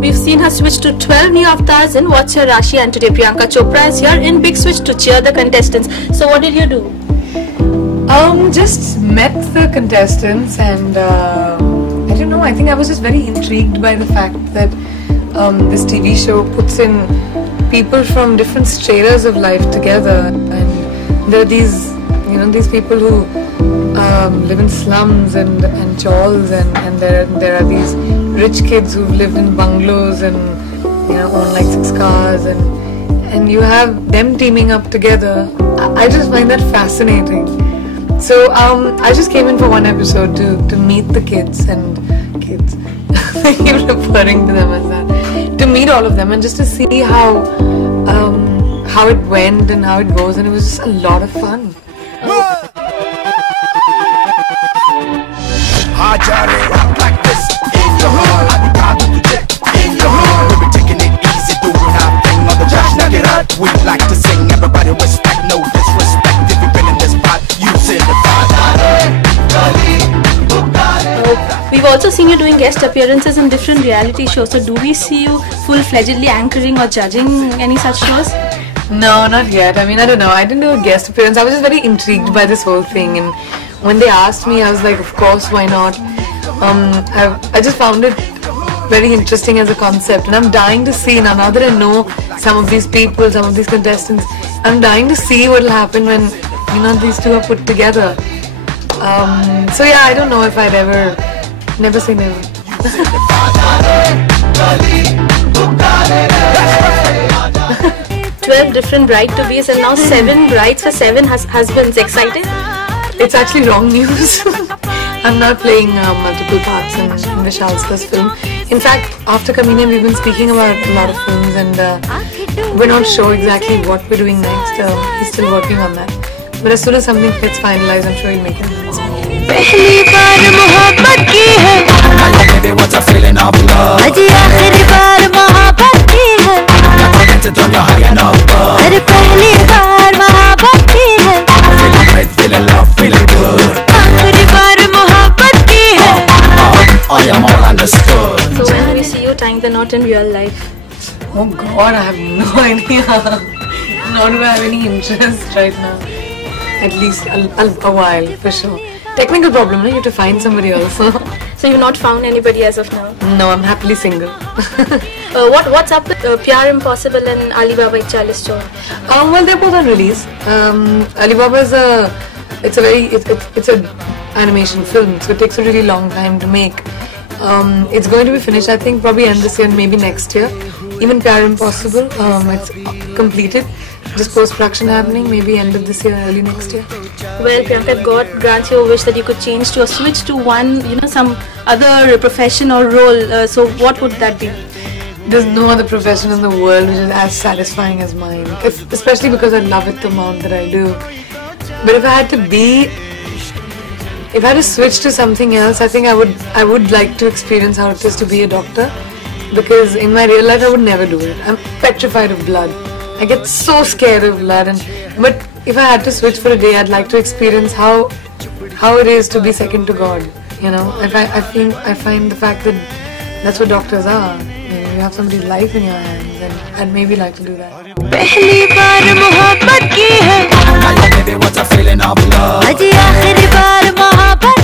We've seen her switch to 12 new avatars in What's Your Rashi, and today Priyanka Chopra is here in Big Switch to cheer the contestants. So what did you do? Just met the contestants and I don't know, I think I was just very intrigued by the fact that this TV show puts in people from different stratas of life together, and there are these, these people who live in slums and chawls, and there are these rich kids who've lived in bungalows and own like 6 cars, and you have them teaming up together. I just find that fascinating. So I just came in for one episode to meet the kids. I keep referring to them as that. To meet all of them and just to see how it went and how it goes, and it was just a lot of fun. We like to sing, everybody respect, no disrespect. If you've been in this spot, you sing the We've also seen you doing guest appearances in different reality shows. So do we see you full-fledgedly anchoring or judging any such shows? No, not yet. I mean, I don't know. I didn't do a guest appearance. I was just very intrigued by this whole thing, and when they asked me, I was like, of course, why not? I just found it very interesting as a concept, and I'm dying to see now that I know some of these people, some of these contestants. I'm dying to see what will happen when these two are put together. So yeah, I don't know if I'd never say never. 12 different bride-to-bes and now 7 brides for 7 husbands. Excited? It's actually wrong news. I'm not playing multiple parts in Vishal's first film. In fact, after Kamini, we've been speaking about a lot of films, and we're not sure exactly what we're doing next. He's still working on that. But as soon as something gets finalized, I'm sure he'll make it. पहली बार मोहब्बत की है, baby, what's a feeling of love? अजी आखिरी बार मोहब्बत की है, अरे पहली बार मोहब्बत की है, Feeling great, feeling love, feeling good. आखिरी बार मोहब्बत की है. I am all understood. So when do we see you tying the knot in real life? Oh God, I have no idea. Nor do I have any interest right now. At least a while, for sure. Technical problem, no? You have to find somebody else. So you've not found anybody as of now? No, I'm happily single. What's up with Pyar Impossible and Alibaba Ek 40 Chor? Well, they're both on release. Alibaba is it's an animation film, so it takes a really long time to make. It's going to be finished, I think, probably end this year and maybe next year. Even Pyar Impossible, it's completed. Just post-production happening, maybe end of this year, early next year. Well, Priyanka, God grants you a wish that you could change to or switch to one, some other profession or role. So what would that be? There's no other profession in the world which is as satisfying as mine. Especially because I love it the amount that I do. But if I had to switch to something else, I think I would like to experience how it is to be a doctor. Because in my real life, I would never do it. I'm petrified of blood. I get so scared of blood, but if I had to switch for a day, I'd like to experience how it is to be second to God. I find the fact that that's what doctors are. You have somebody's life in your hands, and I'd maybe like to do that. पहली बार मोहब्बत की है, Baby, what's a feeling of love? अजी आखिरी बार मोहब्बत